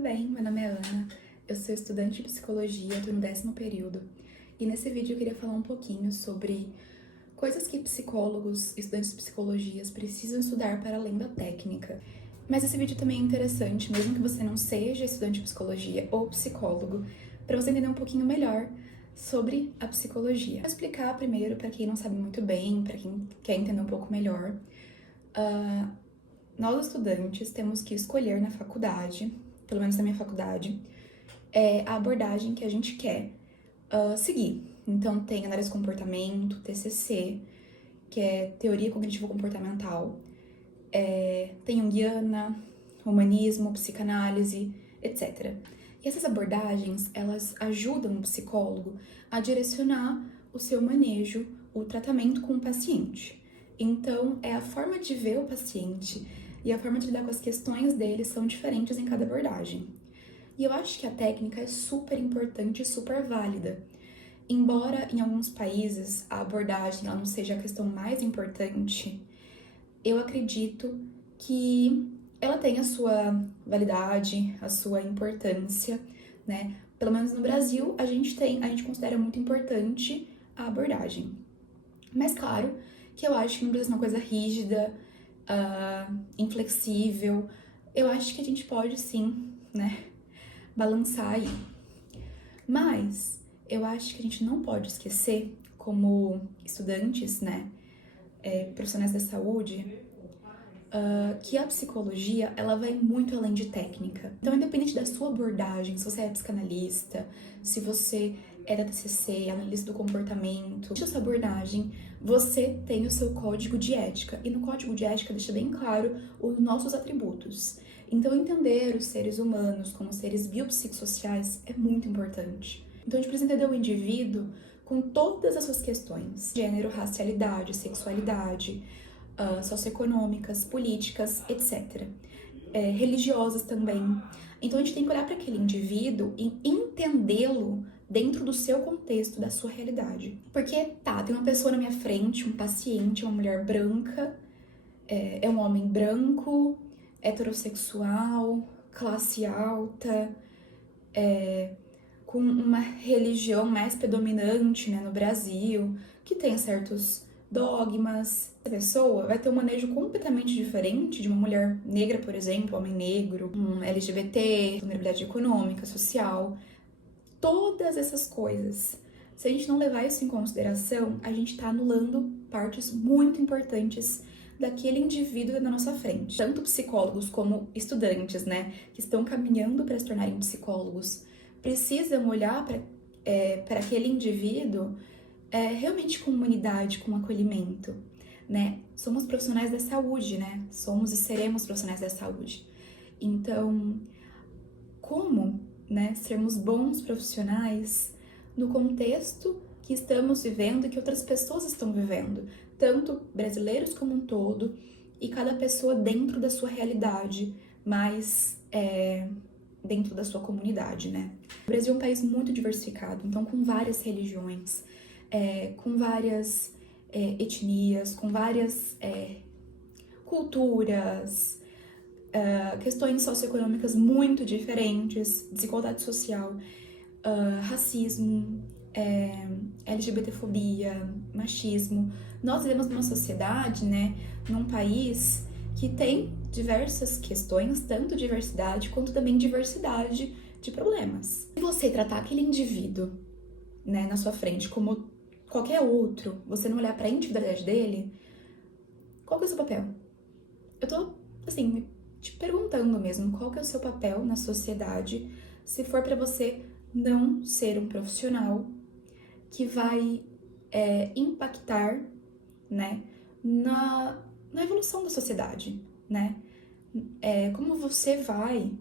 bem? Meu nome é Ana, eu sou estudante de psicologia, estou no 10º período. E nesse vídeo eu queria falar um pouquinho sobre coisas que psicólogos, estudantes de psicologias precisam estudar para além da técnica. Mas esse vídeo também é interessante, mesmo que você não seja estudante de psicologia ou psicólogo, para você entender um pouquinho melhor sobre a psicologia. Vou explicar primeiro para quem não sabe muito bem, para quem quer entender um pouco melhor. Nós estudantes temos que escolher na faculdade, pelo menos na minha faculdade, a abordagem que a gente quer seguir. Então tem análise de comportamento, TCC, que é teoria cognitivo-comportamental, tem Jungiana, humanismo, psicanálise, etc. E essas abordagens, elas ajudam o psicólogo a direcionar o seu manejo, o tratamento com o paciente. Então, é a forma de ver o paciente e a forma de lidar com as questões dele são diferentes em cada abordagem. E eu acho que a técnica é super importante e super válida. Embora em alguns países a abordagem ela não seja a questão mais importante, eu acredito que ela tem a sua validade, a sua importância, né? Pelo menos no Brasil, a gente considera muito importante a abordagem. Mas claro que eu acho que não precisa ser uma coisa rígida, inflexível. Eu acho que a gente pode sim, né, balançar aí. Mas eu acho que a gente não pode esquecer, como estudantes, né, profissionais da saúde, que a psicologia, ela vai muito além de técnica. Então, independente da sua abordagem, se você é psicanalista, se você é da TCC, analista do comportamento, da sua abordagem, você tem o seu código de ética. E no código de ética deixa bem claro os nossos atributos. Então, entender os seres humanos como seres biopsicossociais é muito importante. Então, a gente precisa entender o indivíduo com todas as suas questões: gênero, racialidade, sexualidade, socioeconômicas, políticas, etc. Religiosas também. Então a gente tem que olhar para aquele indivíduo e entendê-lo dentro do seu contexto, da sua realidade. Porque tem uma pessoa na minha frente, um paciente, uma mulher branca, é um homem branco, heterossexual, classe alta, com uma religião mais predominante, né, no Brasil, que tem certos dogmas. Essa pessoa vai ter um manejo completamente diferente de uma mulher negra, por exemplo, homem negro, um LGBT, vulnerabilidade econômica, social. Todas essas coisas. Se a gente não levar isso em consideração, a gente está anulando partes muito importantes daquele indivíduo na nossa frente. Tanto psicólogos como estudantes, né, que estão caminhando para se tornarem psicólogos, precisam olhar para aquele indivíduo realmente com humanidade, com acolhimento, né? Somos profissionais da saúde, né? Somos e seremos profissionais da saúde. Então, como, né, sermos bons profissionais no contexto que estamos vivendo e que outras pessoas estão vivendo, tanto brasileiros como um todo, e cada pessoa dentro da sua realidade, mas dentro da sua comunidade, né? O Brasil é um país muito diversificado, então com várias religiões, com várias etnias, com várias culturas, questões socioeconômicas muito diferentes, desigualdade social, racismo, LGBTfobia, machismo. Nós vivemos numa sociedade, né, num país que tem diversas questões, tanto diversidade quanto também diversidade de problemas. Se você tratar aquele indivíduo, né, na sua frente como qualquer outro, você não olhar para a individualidade dele, qual que é o seu papel? Eu tô, assim, te perguntando mesmo, qual que é o seu papel na sociedade, se for para você não ser um profissional que vai impactar, né, na evolução da sociedade, né? Como você vai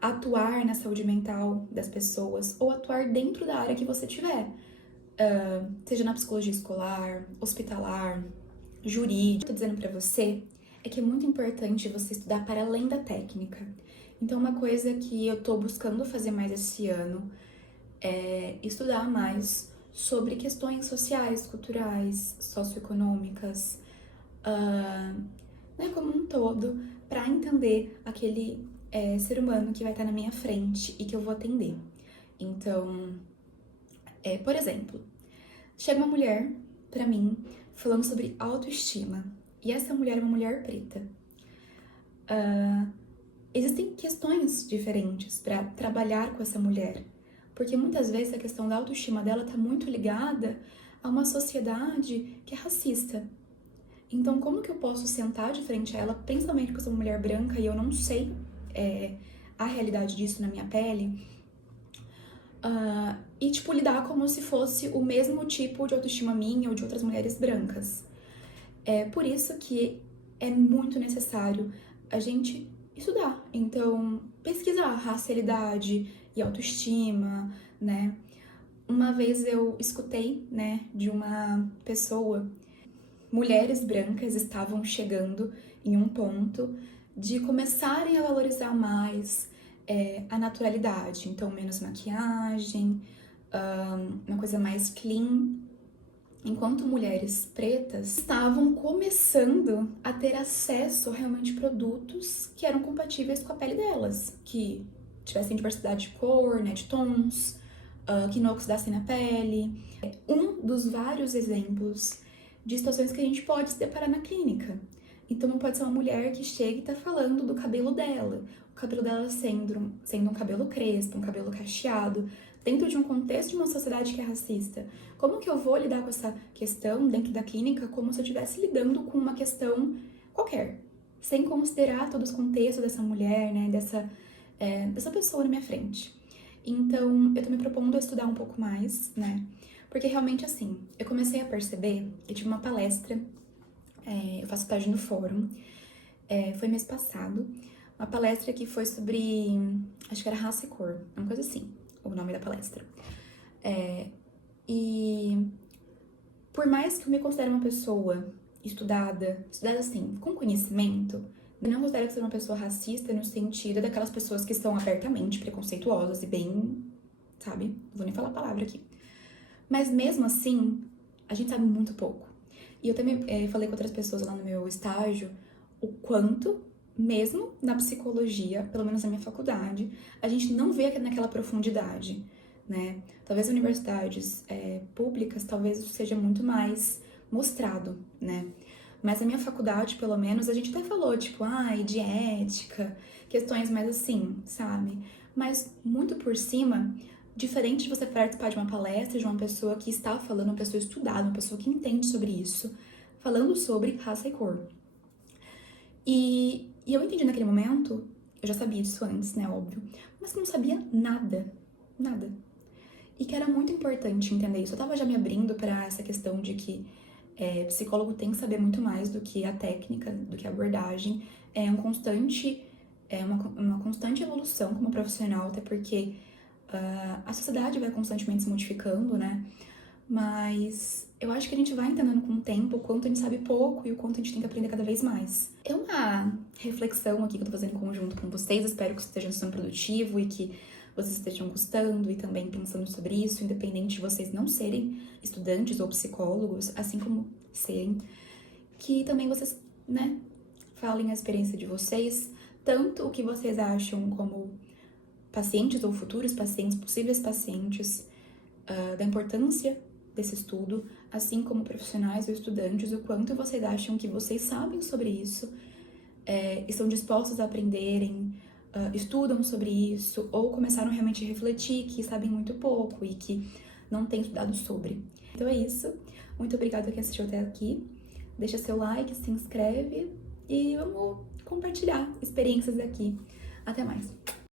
atuar na saúde mental das pessoas ou atuar dentro da área que você tiver, seja na psicologia escolar, hospitalar, jurídica. Tô dizendo pra você é que é muito importante você estudar para além da técnica. Então, uma coisa que eu tô buscando fazer mais esse ano é estudar mais sobre questões sociais, culturais, socioeconômicas, né, como um todo, para entender aquele ser humano que vai estar na minha frente e que eu vou atender. Então, por exemplo, chega uma mulher pra mim falando sobre autoestima, e essa mulher é uma mulher preta. Existem questões diferentes para trabalhar com essa mulher, porque muitas vezes a questão da autoestima dela está muito ligada a uma sociedade que é racista. Então, como que eu posso sentar de frente a ela, principalmente porque eu sou uma mulher branca e eu não sei a realidade disso na minha pele, e, tipo, lidar como se fosse o mesmo tipo de autoestima minha ou de outras mulheres brancas. É por isso que é muito necessário a gente estudar. Então, pesquisar racialidade e autoestima, né? Uma vez eu escutei, né, de uma pessoa, mulheres brancas estavam chegando em um ponto de começarem a valorizar mais a naturalidade. Então, menos maquiagem, uma coisa mais clean. Enquanto mulheres pretas estavam começando a ter acesso realmente a produtos que eram compatíveis com a pele delas, que tivessem diversidade de cor, né, de tons, que não oxidassem na pele. Um dos vários exemplos de situações que a gente pode se deparar na clínica. Então não pode ser uma mulher que chega e tá falando do cabelo dela, o cabelo dela sendo um cabelo crespo, um cabelo cacheado, dentro de um contexto de uma sociedade que é racista. Como que eu vou lidar com essa questão dentro da clínica como se eu estivesse lidando com uma questão qualquer, sem considerar todos os contextos dessa mulher, né, dessa pessoa na minha frente. Então, eu tô me propondo a estudar um pouco mais, né, porque realmente, assim, eu comecei a perceber, eu tive uma palestra, eu faço estágio no fórum, foi mês passado, uma palestra que foi sobre, acho que era raça e cor, uma coisa assim, o nome da palestra. E por mais que eu me considere uma pessoa estudada assim, com conhecimento, eu não considero que ser uma pessoa racista no sentido daquelas pessoas que são abertamente preconceituosas e bem, sabe? Não vou nem falar a palavra aqui. Mas mesmo assim, a gente sabe muito pouco. E eu também falei com outras pessoas lá no meu estágio o quanto, mesmo na psicologia, pelo menos na minha faculdade, a gente não vê naquela profundidade, né? Talvez universidades públicas, talvez isso seja muito mais mostrado, né? Mas na minha faculdade, pelo menos, a gente até falou, tipo, de ética, questões mais assim, sabe? Mas muito por cima, diferente de você participar de uma palestra de uma pessoa que está falando, uma pessoa estudada, uma pessoa que entende sobre isso, falando sobre raça e cor. E eu entendi naquele momento, eu já sabia disso antes, né, óbvio, mas que não sabia nada, nada. E que era muito importante entender isso. Eu tava já me abrindo para essa questão de que psicólogo tem que saber muito mais do que a técnica, do que a abordagem. É uma constante evolução como profissional, até porque a sociedade vai constantemente se modificando, né? Mas eu acho que a gente vai entendendo com o tempo o quanto a gente sabe pouco e o quanto a gente tem que aprender cada vez mais. É uma reflexão aqui que eu tô fazendo em conjunto com vocês. Espero que esteja sendo produtivo e que vocês estejam gostando e também pensando sobre isso, independente de vocês não serem estudantes ou psicólogos, assim como serem, que também vocês, né, falem a experiência de vocês, tanto o que vocês acham como pacientes ou futuros pacientes, possíveis pacientes, da importância desse estudo, assim como profissionais ou estudantes, o quanto vocês acham que vocês sabem sobre isso, estão dispostos a aprenderem, estudam sobre isso, ou começaram realmente a refletir que sabem muito pouco e que não têm estudado sobre. Então é isso. Muito obrigada a quem assistiu até aqui. Deixa seu like, se inscreve e vamos compartilhar experiências aqui. Até mais!